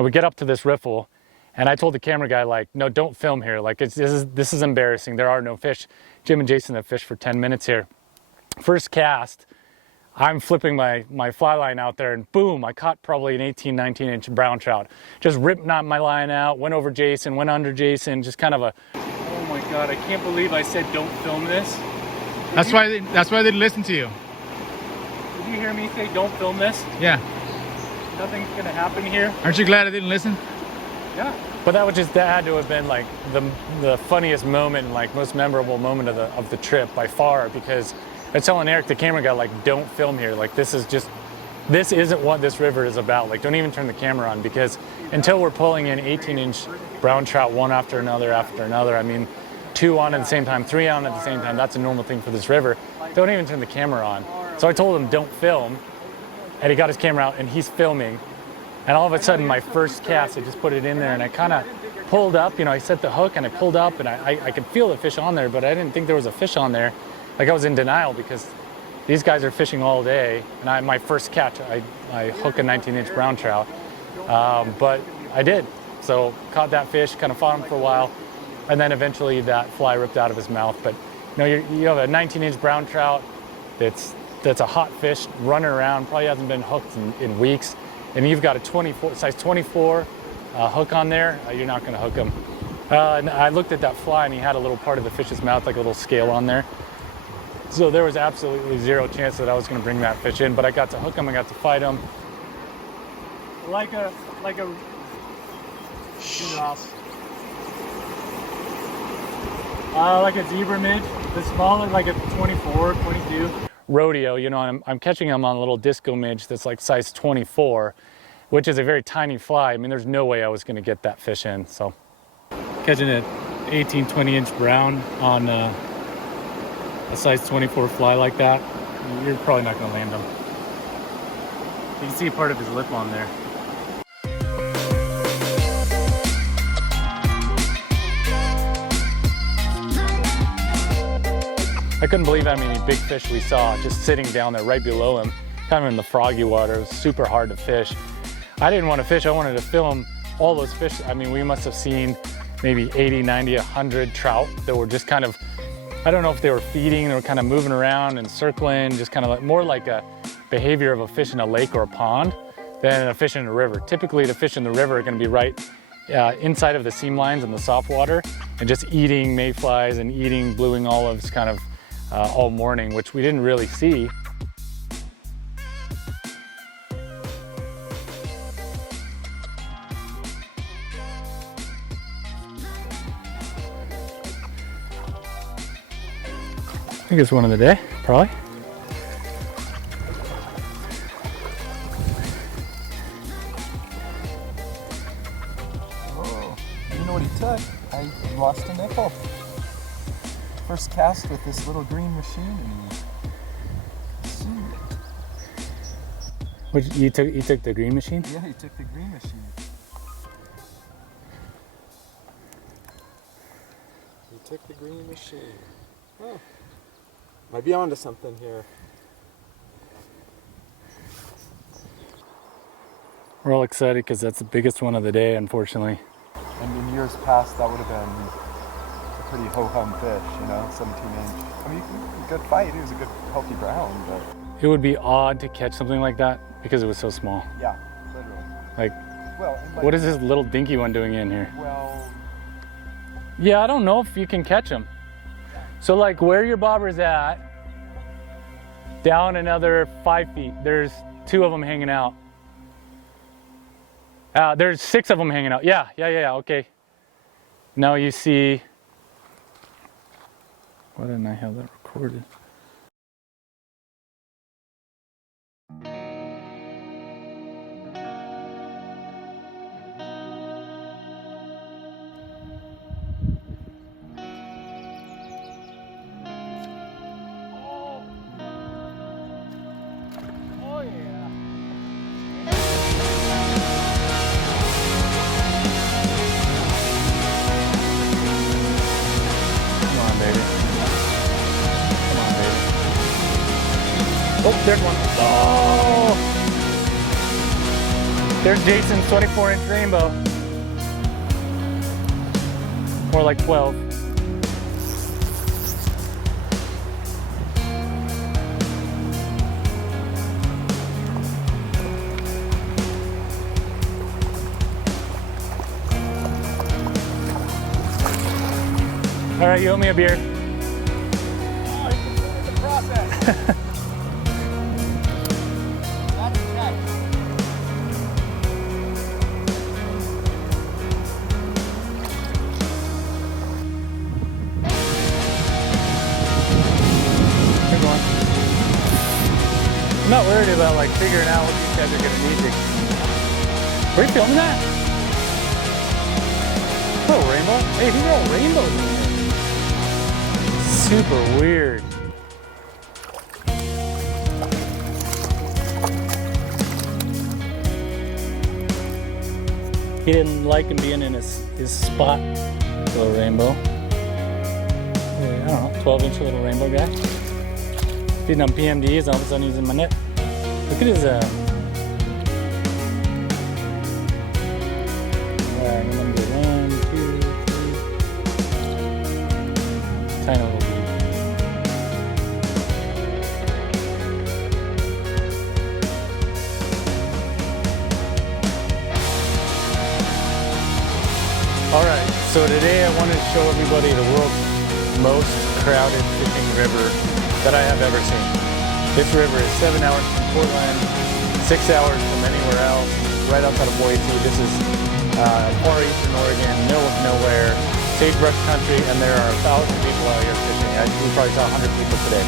Well, we get up to this riffle, and I told the camera guy, like, no, don't film here. Like, this is embarrassing. There are no fish. Jim and Jason have fished for 10 minutes here. First cast, I'm flipping my fly line out there, and boom, I caught probably an 18, 19-inch brown trout. Just ripped my line out, went over Jason, went under Jason, just kind of a, oh my God, I can't believe I said don't film this. That's why they didn't listen to you. Did you hear me say don't film this? Yeah. Nothing's gonna happen here. Aren't you glad I didn't listen? Yeah. But that had to have been like the funniest moment and like most memorable moment of the trip by far, because I was telling Eric, the camera guy, like, don't film here. Like, this isn't what this river is about. Like, don't even turn the camera on, because until we're pulling in 18-inch brown trout one after another, I mean, 2 on at the same time, 3 on at the same time, that's a normal thing for this river. Don't even turn the camera on. So I told him, don't film. And he got his camera out and he's filming. And all of a sudden, my first cast, I just put it in there and I kind of pulled up, you know, I set the hook and I pulled up and I could feel the fish on there, but I didn't think there was a fish on there. Like, I was in denial because these guys are fishing all day. And my first catch, I hook a 19-inch brown trout. But I did. So caught that fish, kind of fought him for a while. And then eventually that fly ripped out of his mouth. But you know, you have a 19-inch brown trout that's a hot fish running around, probably hasn't been hooked in weeks. And you've got a size 24 hook on there, you're not going to hook him. And I looked at that fly and he had a little part of the fish's mouth, like a little scale on there. So there was absolutely zero chance that I was going to bring that fish in, but I got to hook him, I got to fight him. Like a zebra midge, the smaller, like a 24, 22. Rodeo, you know, I'm catching him on a little disco midge that's like size 24, which is a very tiny fly. I mean, there's no way I was going to get that fish in. So catching an 18, 20-inch brown on a size 24 fly like that, you're probably not going to land him. You can see part of his lip on there. I couldn't believe how many big fish we saw just sitting down there right below him, kind of in the froggy water. It was super hard to fish. I didn't want to fish, I wanted to film all those fish. I mean, we must have seen maybe 80, 90, 100 trout that were just kind of, I don't know if they were feeding, they were kind of moving around and circling, just kind of like more like a behavior of a fish in a lake or a pond than a fish in a river. Typically the fish in the river are going to be right inside of the seam lines in the soft water and just eating mayflies and eating blue-winged olives kind of all morning, which we didn't really see. I think it's one of the day, probably. Oh, you know what he took? I lost a nickel. First cast with this little green machine, and Which you took the green machine? yeah, he took the green machine. He took the green machine. Oh, might be onto something here. We're all excited because that's the biggest one of the day, unfortunately. And in years past, that would have been a pretty ho-hum fish, you know, 17-inch. I mean, good fight. He was a good, healthy brown, but It would be odd to catch something like that because it was so small. yeah, literally. Like, Well, what is this little dinky one doing in here? Well, Yeah, I don't know if you can catch them. So like where your bobber's at, down another 5 feet, there's 2 of them hanging out. There's 6 of them hanging out. Yeah, okay. Now you see, why didn't I have that recorded? Oh, there's one. Oh! There's Jason's 24-inch rainbow. More like 12. All right, you owe me a beer. Oh, you completed the process. That's a catch. Keep going. I'm not worried about like figuring out what these guys are gonna need to. Were you filming that? Oh, rainbow? Hey, these are all rainbows in here. Super weird. He didn't like him being in his spot, little rainbow. I don't know, 12-inch little rainbow guy. Feeding on PMDs, all of a sudden he's in my net. Look at his number 1, 2, 3. Tiny little dude. Alright, so today I wanted to show everybody the world's most crowded fishing river that I have ever seen. This river is 7 hours from Portland, 6 hours from anywhere else, right outside of Boise. This is far eastern Oregon, middle of nowhere, sagebrush country, and there are 1,000 people out here fishing. We probably saw 100 people today.